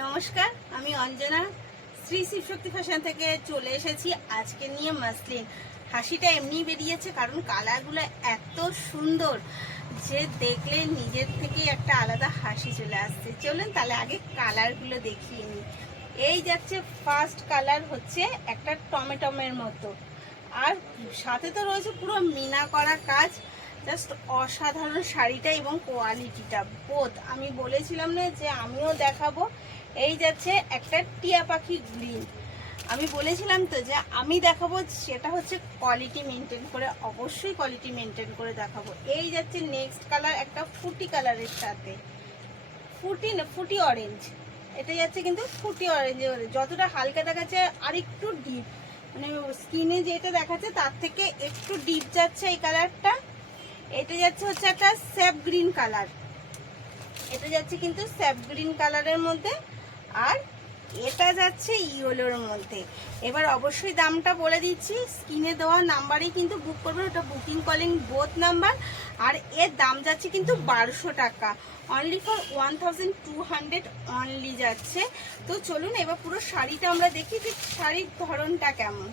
নমস্কার, আমি অঞ্জনা শ্রী শিবশক্তি ফ্যাশন থেকে চলে এসেছি আজকে নিয়ে মাসলিন। হাসিটা এমনি বেরিয়েছে কারণ কালারগুলো এত সুন্দর যে দেখলে নিজের থেকেই একটা আলাদা হাসি চলে আসছে। চলুন তাহলে আগে কালারগুলো দেখিয়ে নিই। এই যাচ্ছে ফার্স্ট কালার হচ্ছে একটা টমেটোমের মতো, আর সাথে তো রয়েছে পুরো মিনা করা কাজ। জাস্ট অসাধারণ শাড়িটা এবং কোয়ালিটিটা বোধ। আমি বলেছিলাম না যে আমিও দেখাবো। এই যাচ্ছে একটা টিয়া পাখি গ্রিন, আমি বলেছিলাম তো যে আমি দেখাবো, সেটা হচ্ছে কোয়ালিটি মেনটেন করে, অবশ্যই কোয়ালিটি মেনটেন করে দেখাবো। এই যাচ্ছে নেক্সট কালার একটা ফুটি কালারের সাথে, ফুটি অরেঞ্জ। এটা যাচ্ছে কিন্তু ফুটি অরেঞ্জের, যতটা হালকা দেখাচ্ছে আর একটু ডিপ, মানে স্কিনে যেটা দেখাচ্ছে তার থেকে একটু ডিপ যাচ্ছে এই কালারটা। এটা যাচ্ছে হচ্ছে একটা স্যাপ গ্রিন কালার, এটা যাচ্ছে কিন্তু স্যাপ গ্রিন কালারের মধ্যে, আর এটা যাচ্ছে ইয়েলোর মধ্যে। এবার অবশ্যই দামটা বলে দিচ্ছি, স্ক্রিনে দেওয়া নাম্বারেই কিন্তু বুক করবেন, ওটা বুকিং কলিং বোথ নাম্বার। আর এর দাম যাচ্ছে কিন্তু 1200 টাকা, অনলি ফর 1200 অনলি যাচ্ছে। তো চলুন এবার পুরো শাড়িটা আমরা দেখি যে শাড়ির ধরনটা কেমন।